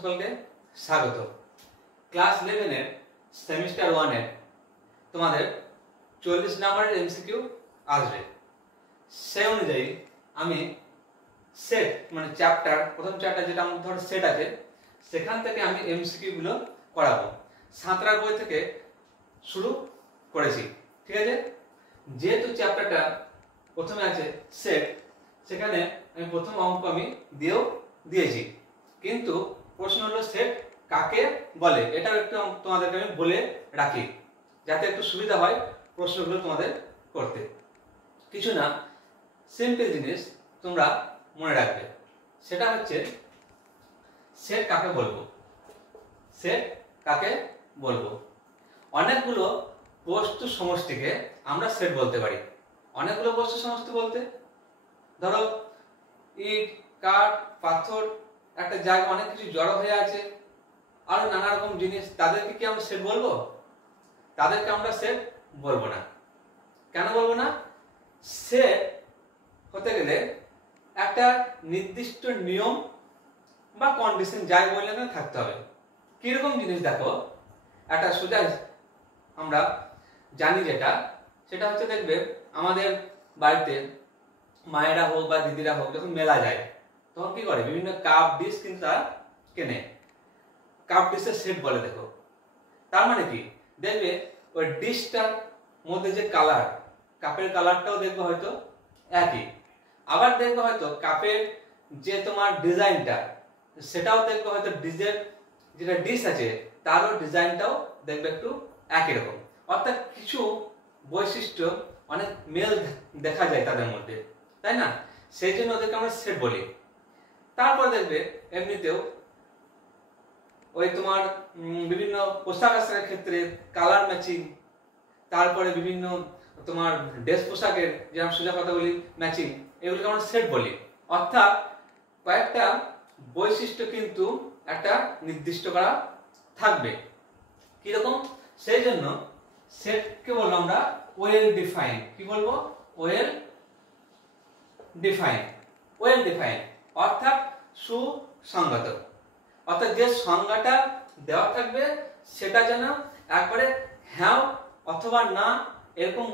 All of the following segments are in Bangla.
সকলকে স্বাগত। ক্লাস 11 এর সেমিস্টার 1 এর তোমাদের 40 নম্বরের এমসিকিউ আসবে। সেই অনুযায়ী আমি সেট মানে চ্যাপ্টার, প্রথম চ্যাপ্টার যেটা আমাদের ধর সেট আছে, সেখান থেকে আমি এমসিকিউ গুলো করাবো। সাঁতরা বই থেকে শুরু করেছি, ঠিক আছে। যেহেতু চ্যাপ্টারটা প্রথমে আছে সেট, সেখানে আমি প্রথম অঙ্ক আমি দিয়েছি, কিন্তু প্রশ্ন হলো সেট কাকে বলে, এটাও একটু তোমাদেরকে আমি বলে রাখি যাতে একটু সুবিধা হয় প্রশ্নগুলো তোমাদের করতে। কিছু না, সিম্পল জিনিস তোমরা মনে রাখবে, সেটা হচ্ছে সেট কাকে বলবো। সেট কাকে বলবো? অনেকগুলো বস্তু সমষ্টিকে আমরা সেট বলতে পারি। অনেকগুলো বস্তু সমষ্টি বলতে ধরো ইট, কাঠ, পাথর, একটা জায়গায় অনেক কিছু জড়ো হয়ে আছে, আরো নানা রকম জিনিস, তাদেরকে কি আমরা সেট বলবো? তাদেরকে আমরা সেট বলবো না। কেন বলবো না? সেট হতে গেলে একটা নির্দিষ্ট নিয়ম বা কন্ডিশন যাই বললে না থাকতে হবে। কিরকম জিনিস দেখো, একটা সোজা আমরা জানি যেটা, সেটা হচ্ছে দেখবে আমাদের বাড়িতে মায়েরা হোক বা দিদিরা হোক যখন মেলা যায় তখন কি করে, বিভিন্ন কাপ ডিশ কিন্তু তারা কেনে, কাপ ডিশের সেট বলে। দেখো তার মানে কি, দেখবে ওই ডিশটার মধ্যে যে কালার, কাপের কালারটাও দেখবে হয়তো একই, আবার দেখবে হয়তো কাপের যে তোমার ডিজাইনটা, সেটাও দেখবে হয়তো ডিজের যেটা ডিশ আছে তারও ডিজাইনটাও দেখবে একটু একই রকম। অর্থাৎ কিছু বৈশিষ্ট্য অনেক মেল দেখা যায় তাদের মধ্যে, তাই না? সেই জন্য ওদেরকে আমরা সেট বলি। তারপর দেখবে এমনিতেও ওই তোমার বিভিন্ন পোশাক আশাকের ক্ষেত্রে কালার ম্যাচিং, তারপরে বিভিন্ন তোমার ড্রেস পোশাকের যেমন সোজা কথা বলি ম্যাচিং, এগুলোকে আমরা সেট বলি। অর্থাৎ কয়েকটা বৈশিষ্ট্য কিন্তু একটা নির্দিষ্ট করা থাকবে। কিরকম? সেই জন্য সেটকে বলবো আমরা ওয়েল ডিফাইন। কি বলবো? Well define. ওয়েল ডিফাইন অর্থাৎ সুসংগত। অর্থাৎ যে সংজ্ঞাটা দেওয়া থাকবে সেটা যেন একবারে হ্যাঁ অথবা না, এরকম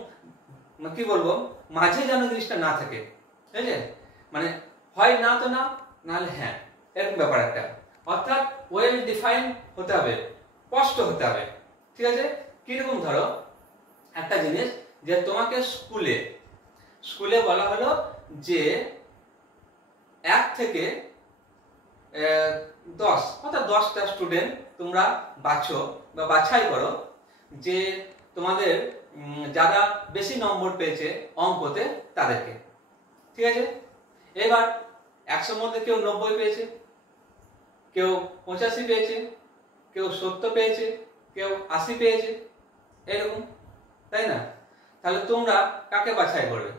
কি বলবো, মাঝে যেন জিনিসটা না থাকে, ঠিক আছে? মানে হয় না তো না, নাহলে হ্যাঁ, এরকম ব্যাপার একটা। অর্থাৎ ওয়েল ডিফাইন হতে হবে, স্পষ্ট হতে হবে, ঠিক আছে? কিরকম? ধরো একটা জিনিস যে তোমাকে স্কুলে বলা হলো যে 1 থেকে 10 অর্থাৎ 10টা স্টুডেন্ট তোমরা বাছো বা বাছাই করো যে তোমাদের যারা বেশি নম্বর পেয়েছে অঙ্কতে তাদেরকে, ঠিক আছে? এবার 100 মধ্যে কেউ 90 পেয়েছে, কেউ 85 পেয়েছে, কেউ 70 পেয়েছে, কেউ 80 পেয়েছে, এরকম, তাই না? তাহলে তোমরা কাকে বাছাই করবে?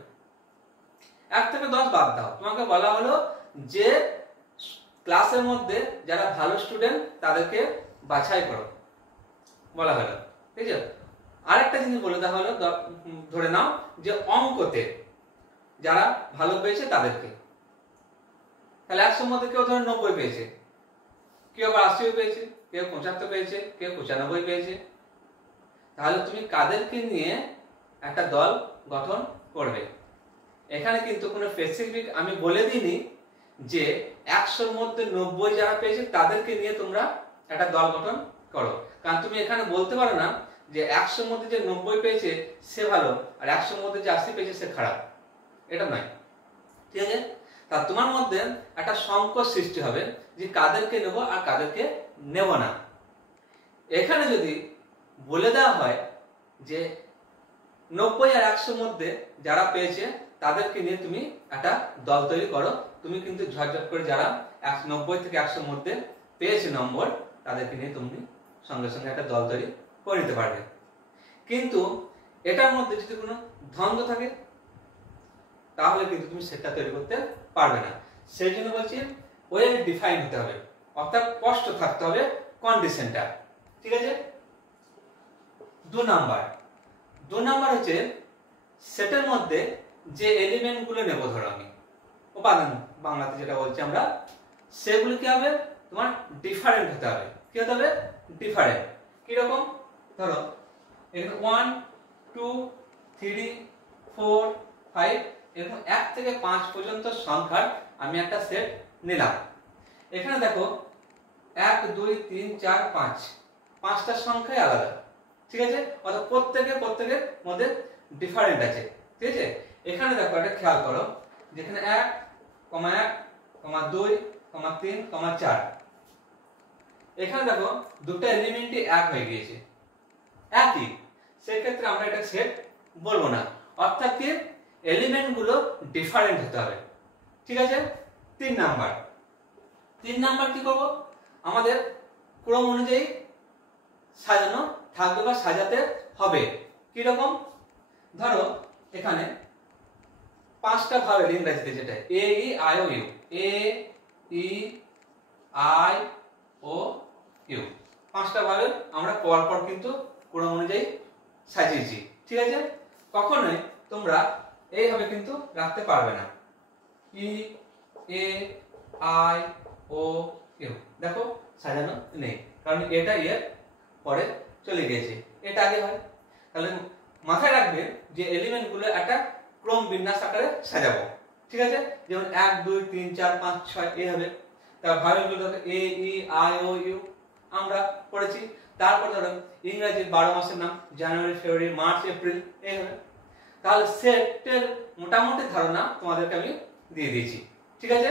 1 থেকে 10 বাদ দাও, তোমাকে বলা হলো যে ক্লাসের মধ্যে যারা ভালো স্টুডেন্ট তাদেরকে বাছাই করো বলা হলো, ঠিক আছে? আরেকটা জিনিস বলে দেওয়া হলো, ধরে নাও যে অঙ্কতে যারা ভালো পেয়েছে তাদেরকে। তাহলে 100 মধ্যে কেউ ধরো 90 পেয়েছে, কেউ আবার 80 পেয়েছে, কেউ 75 পেয়েছে, কেউ 95 পেয়েছে। তাহলে তুমি কাদেরকে নিয়ে একটা দল গঠন করবে? এখানে কিন্তু কোনো স্পেসিফিক আমি বলে দিইনি যে 100-র মধ্যে 90 যারা পেয়েছে তাদেরকে নিয়ে তোমরা একটা দল গঠন করো। কারণ তুমি এখানে বলতে পারো না যে 100-র মধ্যে যে 90 পেয়েছে সে ভালো আর 100-র মধ্যে যে 80 পেয়েছে সে খারাপ, এটা নয়, ঠিক আছে? তা তোমার মধ্যে একটা সংকট সৃষ্টি হবে যে কাদেরকে নেব আর কাদেরকে নেব না। এখানে যদি বলে দেওয়া হয় যে 90 আর 100-র মধ্যে যারা পেয়েছে তাদেরকে নিয়ে তুমি একটা দল তৈরি করো, তুমি কিন্তু ঝটঝট করে যারা 90 থেকে 100-র মধ্যে পেয়েছে নম্বর তাদেরকে নিয়ে তুমি সঙ্গে সঙ্গে একটা দল তৈরি করে নিতে পারবে। কিন্তু এটার মধ্যে যদি কোনো দ্বন্দ্ব থাকে তাহলে কিন্তু তুমি সেটা তৈরি করতে পারবে না। সেই জন্য বলছি ওয়েল ডিফাইন হতে হবে, অর্থাৎ স্পষ্ট থাকতে হবে কন্ডিশনটা, ঠিক আছে? 2 নাম্বার হচ্ছে সেটের মধ্যে যে এলিমেন্ট গুলো নেব, ধরো আমি উপাদান বাংলাতে যেটা বলছি আমরা, সেগুলো কি হবে? তোমার ডিফারেন্ট হতে হবে। কি হতে হবে? ডিফারেন্ট। কি রকম? ধরো এখানে 1 2 3 4 5 এরকম 1 থেকে 5 পর্যন্ত সংখ্যার আমি একটা সেট নিলাম। এখানে দেখো 1 2 3 4 5 পাঁচটা সংখ্যাই আলাদা, ঠিক আছে? অর্থাৎ প্রত্যেকের মধ্যে ডিফারেন্ট আছে, ঠিক আছে? এখানে দেখো একটা খেয়াল করো, যেখানে 1 2 3 4 এখানে দেখো দুটো এলিমেন্টই এক হয়ে গিয়েছে, একই। সেই ক্ষেত্রে আমরা এটা সেট বলবো না, অর্থাৎ কি এলিমেন্ট গুলো ডিফারেন্ট হতে হবে, ঠিক আছে? 3 নাম্বার কি করব? আমাদের ক্রম অনুযায়ী সাজানো থাকবে বা সাজাতে হবে। কি রকম? ধরো এখানে পাঁচটা ভাবেল ইংরেজিতে, যেটা A E I O U, A E I O U, পাঁচটা ভাবেল আমরা পরপর কিন্তু ক্রম অনুযায়ী সাজিয়েছি, ঠিক আছে? কখনোই তোমরা এইভাবে কিন্তু রাখতে পারবে না, ই এ আই ও ইউ। দেখো সাজানো নেই, কারণ এটা এর পরে চলে গিয়েছে, এটা আগে হয়। তাহলে মাথায় রাখবে যে এলিমেন্ট গুলো একটা ক্রম বিন্যাস আকারে সাজাবো, ঠিক আছে? যেমন 1 2 3 4 5 6 এই হবে। তার ভাবেল গুলো এ ই আই ও ইউ আমরা পড়েছি। তারপর ধরো ইংরেজি 12 মাসের নাম, জানুয়ারি ফেব্রুয়ারি মার্চ এপ্রিল এই হবে। তাহলে সেটের মোটামুটি ধারণা তোমাদেরকে আমি দিয়ে দিয়েছি, ঠিক আছে?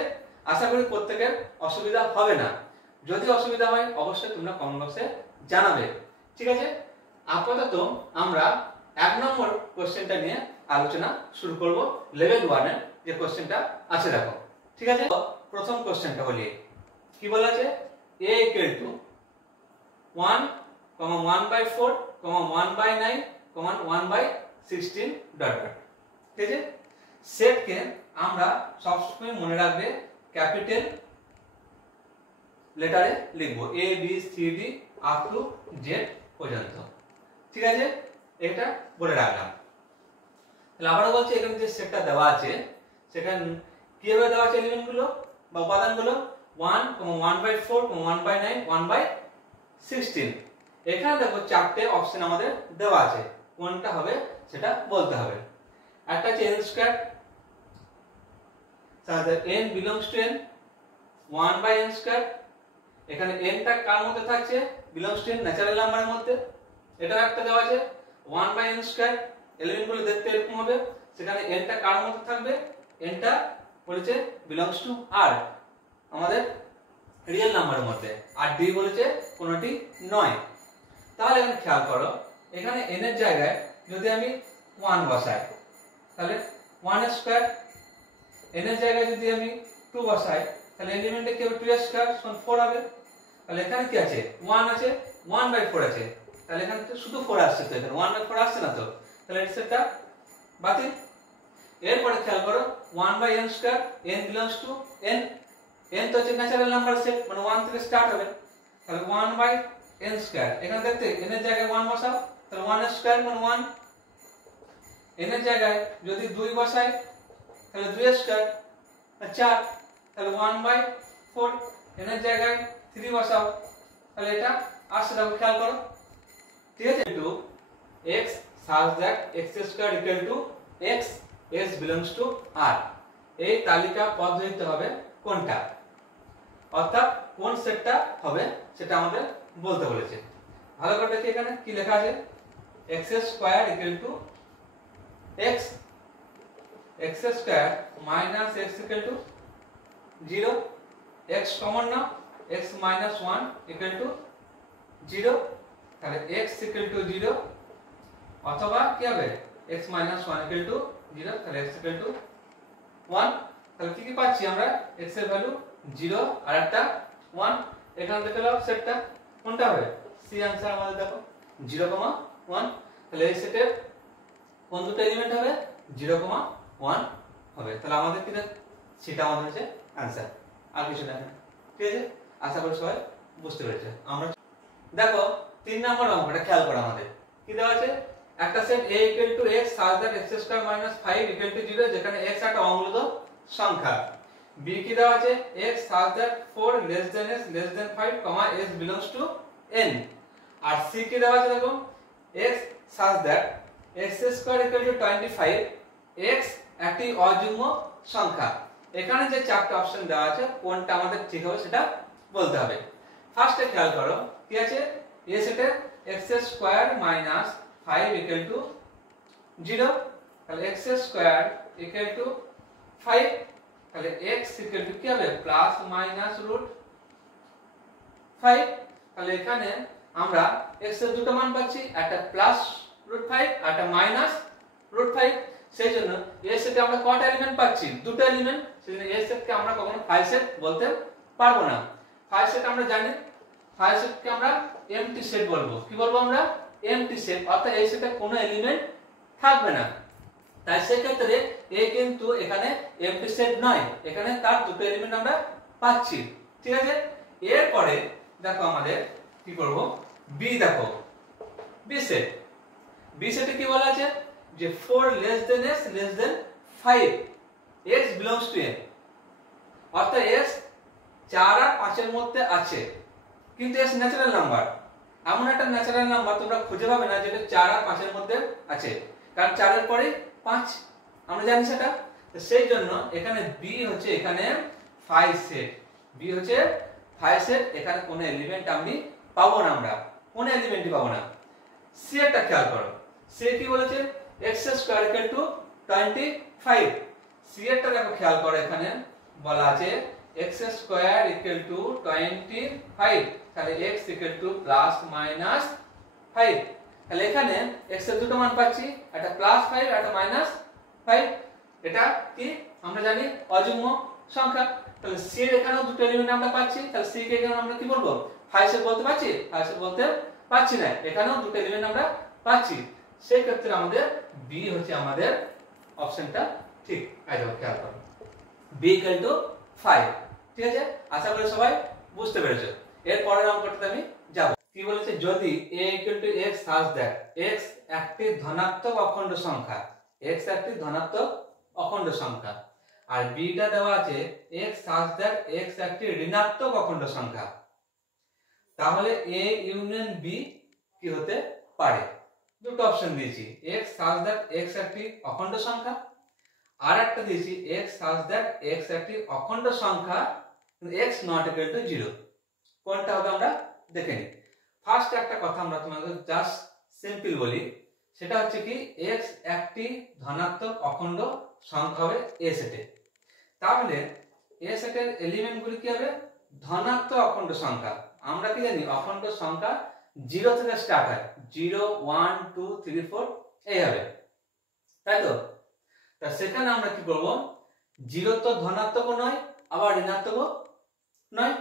আশা করি প্রত্যেকের অসুবিধা হবে না। যদি অসুবিধা হয় অবশ্যই তোমরা কমেন্ট বক্সে জানাবে, ঠিক আছে? আপাতত আমরা 1 নম্বর কোশ্চেনটা নিয়ে আলোচনা শুরু করব, লেভেল 1 এর যে কোশ্চেনটা আছে দেখো, ঠিক আছে? প্রথম কোশ্চেনটা বলি, কি বলা আছে? a = 1, 1/4, 1/9, 1/16 ডট ডট, ঠিক আছে? সেটকে আমরা সবসময় মনে রাখবে ক্যাপিটাল লেটারে লিখবো, a b c d up to z পর্যন্ত, ঠিক আছে? এটা বলে রাখলাম। তাহলে আবারও বলছি, এখানে যে সেটটা দেওয়া আছে সেটা কিভাবে দেওয়া আছে? এলিমেন্ট গুলো বা উপাদানগুলো 1, 1/4, 1/9, 1/16। এখানে দেখো চারটে অপশন আমাদের দেওয়া আছে, কোনটা হবে সেটা বলতে হবে। একটা হচ্ছে n স্কয়ার, তাহলে n belongs to n, 1/n square. এখানে n টা কার মধ্যে থাকছে? বিলংস টু n, ন্যাচারাল নাম্বারের মধ্যে। এটাও একটা দেওয়া আছে 1/n স্কয়ার, এলিমেন্ট গুলো দেখতে এরকম হবে। সেখানে n টা কার মধ্যে থাকবে? n টা বলেছে বিলংস টু r, আমাদের রিয়েল নাম্বারের মধ্যে, আর d বলেছে কোনটি নয়। তাহলে এখানে খেয়াল করো, এখানে n এর জায়গায় যদি আমি 1 বসাই তাহলে 1 স্কয়ার, n এর জায়গায় যদি আমি 2 বসাই তাহলে এলিমেন্টে কি হবে? 2 স্কয়ার সমান 4 হবে। তাহলে এখানে কি আছে? 1 আছে, 1/4 আছে, তাহলে এখানে তো শুধু 4 আসছে, তো এখানে 1/4 আসছে না, তো তাহলে এই সেটটা বাতিল। এরপরে খেয়াল করো 1/n square, n belongs to n, n তো হচ্ছে ন্যাচারাল নাম্বার সেট, মানে 1 থেকে স্টার্ট হবে। তাহলে 1/n স্কয়ার, এখানে দেখতে n এর জায়গায় 1 বসাও, তাহলে 1 স্কয়ার মানে 1। n এর জায়গায় যদি 2 বসাই তাহলে 2 স্কয়ার, 4, তাহলে 1/4। n এর জায়গায় 3 বসাও, তাহলে এটা আসছে, দেখো খেয়াল করো, ঠিক আছে? Two x such that x square equal to x, s belongs to r। এই তালিকা পদ্ধতিতে হবে কোনটা, অর্থাৎ কোন সেটটা হবে সেটা আমাদের বলতে বলেছে। ভালো করে দেখি এখানে কি লেখা আছে, x square equal to x, x square minus x equal to 0, x common now, x minus 1 equal to 0, তাহলে x equal to 0, অথবা কি হবে? x minus 1 equal to 0, তাহলে x equal to 1। তাহলে কি কি পাচ্ছি আমরা? x এর ভ্যালু 0 আর একটা 1। এখানে দেখে নাও সেটটা কোনটা হবে? সি आंसर আমাদের দেখো 0,1। তাহলে এই সেটের কোন দুটো এলিমেন্ট হবে? 0,1 হবে। তাহলে আমাদের কি সেটা আমাদের হচ্ছে आंसर, আর কিছু না, ঠিক আছে? আশা করি সবাই বুঝতে পেরেছো। আমরা দেখো 3 নাম্বার অঙ্কটা খেয়াল করো, আমাদের কি দেওয়া আছে? একটা set a equal to x such that x square minus 5 equal to 0, যেখানে x একটা অমূলত সংখ্যা। b কি দেওয়া আছে x such that 4 less than s less than 5 comma s belongs to n R c কি দেওয়া আছে দেখো x such that x square equal to 25 x একটি অযুগ্ম সংখ্যা এখানে যে চারটি অপশন দেওয়া আছে কোনটা আমাদের ঠিক হবে সেটা বলতে হবে ফার্স্টে খেয়াল করো কি আছে a সেটের x square minus 5 equal to 0 তাহলে x স্কয়ার ইকুয়াল টু 5 তাহলে x ইকুয়াল টু কি হবে প্লাস মাইনাস রুট 5 তাহলে এখানে আমরা x এর দুটো মান পাচ্ছি একটা প্লাস রুট 5 আর একটা মাইনাস রুট 5 সেইজন্য a সেটে আমরা কত এলিমেন্ট পাচ্ছি দুটো এলিমেন্ট সেইজন্য a সেটকে আমরা কখনো 5 সেট বলতে পারবো না 5 সেট আমরা জানি 5 সেটকে আমরা এমটি সেট বলবো কি বলবো আমরা এমটি সেট অর্থাৎ এই সেটে কোনো এলিমেন্ট থাকবে না তাই সেই ক্ষেত্রে a কিন্তু এখানে এমটি সেট নয় এখানে তার দুটো এলিমেন্ট আমরা পাচ্ছি ঠিক আছে এরপরে দেখো আমাদের কি করব b দেখো b সেটে কি বলা আছে যে 4 less than s less than 5 x belongs to n অর্থাৎ s 4 আর 5 এর মধ্যে আছে কিন্তু s ন্যাচারাল নাম্বার এমন একটা ন্যাচারাল নাম্বার তোমরা খুঁজে পাবে না যেটা 4 আর 5 এর মধ্যে আছে কারণ 4 এর পরে 5 আমরা জানি সেটা তো সেই জন্য এখানে b হচ্ছে এখানে 5 সেট b হচ্ছে 5 সেট এখানে কোনো এলিমেন্ট আমি পাবো না আমরা কোনো এলিমেন্টই পাবো না c একটা খেয়াল করো c কি বলেছে x square equal to 25 c এরটা দেখো খেয়াল করো এখানে বলা আছে x স্কয়ার ইকুয়াল টু 25 তাহলে x equal to plus minus 5 তাহলে এখানে x এর দুটো মান পাচ্ছি একটা প্লাস 5 একটা মাইনাস 5 এটা কি আমরা জানি অযুগ্ম সংখ্যা তাহলে c এর এখানেও দুটো এলিমেন্ট আমরা পাচ্ছি তাহলে c কে এখানে আমরা কি বলবো 5 সেট বলতে পারছি 5 সেট বলতে পারছি না এখানেও দুটো এলিমেন্ট আমরা পাচ্ছি সেই ক্ষেত্রে আমাদের b হচ্ছে আমাদের অপশনটা ঠিক এই দেখো খেয়াল করো b ইকুয়াল টু 5 ঠিক আছে আশা করি সবাই বুঝতে পেরেছো এর পরের অঙ্কটাতে আমি যাব কি বলেছে যদি a equal to x such that x একটি ধনাত্মক অখণ্ড সংখ্যা x একটি ধনাত্মক অখণ্ড সংখ্যা আর b টা দেওয়া আছে x such that x একটি ঋণাত্মক অখণ্ড সংখ্যা তাহলে a ইউনিয়ন b কি হতে পারে দুটো অপশন দিয়েছি x such that x একটি অখণ্ড সংখ্যা আর একটা দিয়েছি x such that x একটি অখণ্ড সংখ্যা x not equal to 0 কোনটা হবে আমরা দেখে নিই ফার্স্ট একটা কথা আমরা তোমাদের জাস্ট সিম্পল বলি সেটা হচ্ছে কি x একটি ধনাত্মক অখণ্ড সংখ্যা হবে a সেটে তাহলে a সেটের এলিমেন্টগুলি কি হবে ধনাত্মক অখণ্ড সংখ্যা আমরা কি জানি অখণ্ড সংখ্যা 0 থেকে স্টার্ট হয় 0 1 2 3 4 এই হবে তাই তো তা সেখানে আমরা কি করব 0 তো ধনাত্মক নয় আবার ঋণাত্মক নয়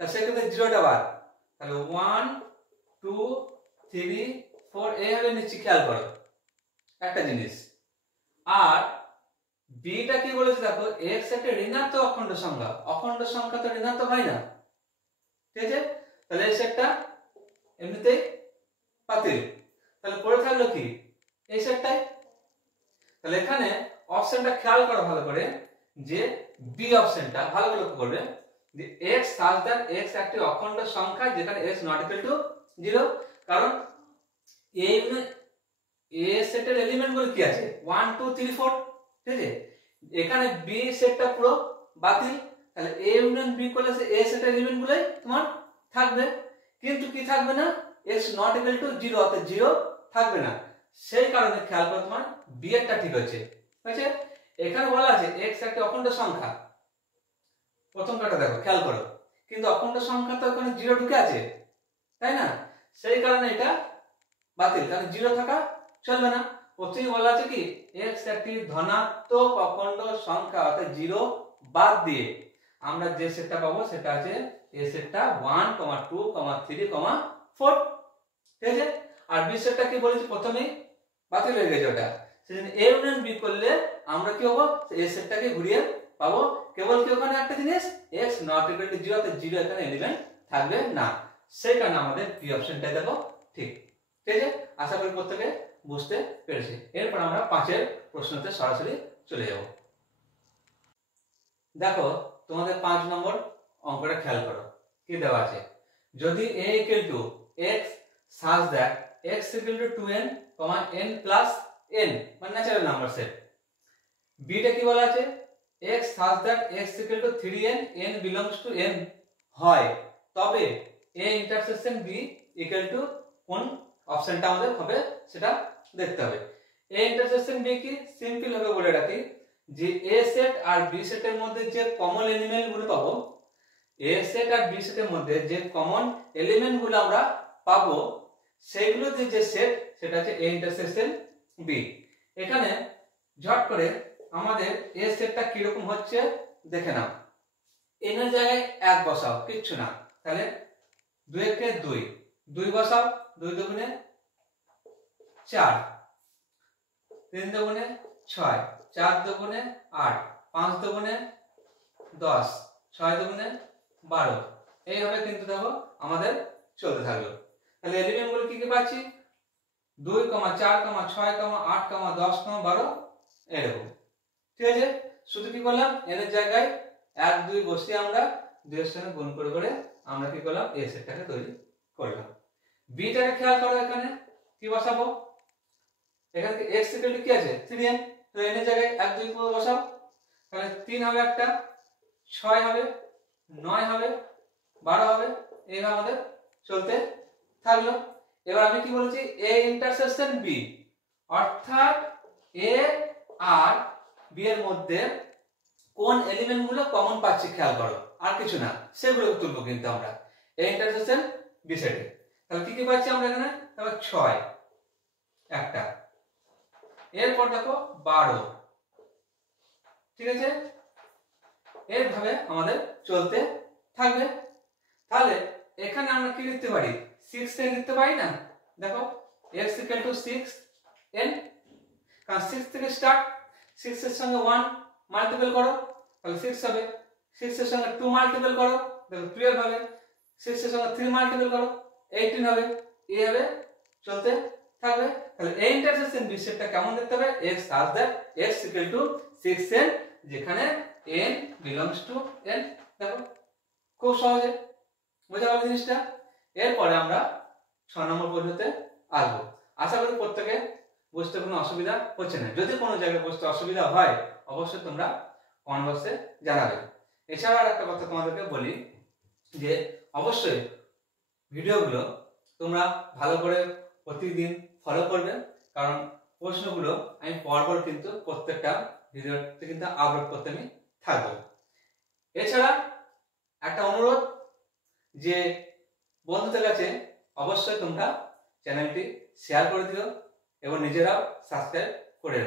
তা সেক্ষেত্রে 0টা বাদ তাহলে 1 2 3 4 এই হবে নিচে খেয়াল করো একটা জিনিস আর b টা কি বলেছে দেখো x একটা ঋণাত্মক অখণ্ড সংখ্যা তো ঋণাত্মক হয় না ঠিক আছে তাহলে এই সেটটা এমনিতেই বাতিল তাহলে পড়ে থাকলো কি এই সেটটাই তাহলে এখানে অপশনটা খেয়াল করো ভালো করে যে বি অপশনটা ভালো করে লক্ষ্য করবে যে x such that x একটি অখণ্ড সংখ্যা যেখানে x not equal to 0 কারণ a সেটের এলিমেন্টগুলো কি আছে 1 2 3 4 ঠিক আছে এখানে b সেটটা পুরো বাতিল তাহলে a ইউনিয়ন b করলে সে a সেটের এলিমেন্টগুলোই তোমার থাকবে কিন্তু কি থাকবে না x not equal to 0 অর্থাৎ 0 থাকবে না সেই কারণে খেয়াল করো তোমার b এরটা ঠিক আছে আছে এখানে বলা আছে x একটা অখণ্ড সংখ্যা প্রথমটা দেখো খেয়াল করো কিন্তু অখণ্ড সংখ্যা তো এখানে 0 ঢুকে আছে তাই না সেই কারণে এটা বাতিল কারণ 0 থাকা চলবে না প্রথমেই বলা আছে কি x একটি ধনাত্মক অখণ্ড সংখ্যা অর্থাৎ 0 বাদ দিয়ে আমরা যে সেটটা পাবো সেটা আছে a সেটটা 1 2 3 4 ঠিক আছে আর b সেটটা কি বলেছি প্রথমেই বাতিল হয়ে গেছে ওটা সেজন্য a ইউনিয়ন b করলে আমরা কি হবে a সেটটাকে ঘুরিয়ে পাবো কেবল কি ওখানে একটা জিনিস x not equal to 0 তে 0 এখানে এলিমেন্ট থাকবে না সেই কারণে আমাদের b অপশনটাই দেখো ঠিক ঠিক আছে আশা করি প্রত্যেকে বুঝতে পেরেছি এরপর আমরা 5 এর প্রশ্নতে সরাসরি চলে যাব দেখো তোমাদের 5 নম্বর অঙ্কটা খেয়াল করো কি দেওয়া আছে। যদি a equal to x such that x equal to 2n, n plus n মানে ন্যাচারাল নাম্বার সেট। b টা কি বলা আছে, x such that x equal to 3n, n belongs to n হয়, তবে a intersection b equal to কোন অপশনটা আমাদের হবে সেটা দেখতে হবে। a ইন্টারসেকশন b কি সিম্পল ভাবে বলে রাখি যে a সেট আর b সেটের মধ্যে যে কমন এলিমেন্ট গুলো পাবো, a সেট আর b সেটের মধ্যে যে কমন এলিমেন্ট গুলো আমরা পাবো সেইগুলো যে সেট সেটা হচ্ছে a ইন্টারসেকশন b। এখানে ঝট করে আমাদের a সেটটা কি রকম হচ্ছে দেখে নাও। n এর জায়গায় 1 বসাও, কিচ্ছু না, তাহলে 2 কে 2, 2 বসাও, 2 দুগুণে 4, 3 দুগুণে 6, 4 দুগুণে 8, 5 দুগুণে 10, 6 দুগুণে 12, এইভাবে কিন্তু দেখো আমাদের চলতে থাকলো। তাহলে এলিমেন্ট গুলো কি কি পাচ্ছি, 2, 4, 6, 8, 10, 12 এরকম। ঠিক আছে, শুধু কি করলাম n এর জায়গায় 1 2 বসিয়ে আমরা 2 এর সঙ্গে গুণ করে করে আমরা কি করলাম a সেটটাকে তৈরি করলাম। b টাকে খেয়াল করো, এখানে কি বসাবো, এখানে x ইকুয়াল টু কি আছে 3n, তো n এর জায়গায় 1 2 করে বসাও, তাহলে 3 হবে একটা, 6 হবে, 9 হবে, 12 হবে, এইভাবে আমাদের চলতে থাকলো। এবার আমি কি বলেছি a ইন্টারসেকশন b, অর্থাৎ a আর b এর মধ্যে কোন এলিমেন্ট গুলো কমন পাচ্ছি খেয়াল করো, আর কিছু না, সেগুলো তুলবো কিন্তু আমরা a ইন্টারসেকশন b সেটে। তাহলে কি কি পাচ্ছি আমরা এখানে, তাহলে 6 একটা, এরপর দেখো 12, ঠিক আছে, এইভাবে আমাদের চলতে থাকবে। তাহলে এখানে আমরা কি লিখতে পারি 6n লিখতে পারি না, দেখো x equal to 6n, কারণ 6 থেকে স্টার্ট, 6 এর সঙ্গে 1 মাল্টিপল করো তাহলে 6 হবে, 6 এর সঙ্গে 2 মাল্টিপল করো দেখো 12 হবে, 6 এর সঙ্গে 3 মাল্টিপল করো 18 হবে, এইভাবে চলতে থাকবে। তাহলে a ইন্টারসেকশন b সেটটা কেমন দেখতে হবে, x such that x equal to 6n, যেখানে n belongs to n। দেখো খুব সহজে বোঝা গেল জিনিসটা। এরপরে আমরা 6 নম্বর পদ্ধতিতে আসবো। আশা করি প্রত্যেকে বুঝতে কোনো অসুবিধা হচ্ছে না। যদি কোনো জায়গায় বুঝতে অসুবিধা হয় অবশ্যই তোমরা কমেন্ট বক্সে জানাবে। এছাড়া আর একটা কথা তোমাদেরকে বলি যে অবশ্যই ভিডিওগুলো তোমরা ভালো করে প্রতিদিন ফলো করবে, কারণ প্রশ্নগুলো আমি পরপর কিন্তু প্রত্যেকটা ভিডিওতে কিন্তু আপলোড করতে আমি থাকবো। এছাড়া একটা অনুরোধ যে বন্ধুদের কাছে অবশ্যই তোমরা চ্যানেলটি শেয়ার করে দিও এবং নিজেরাও সাবস্ক্রাইব করে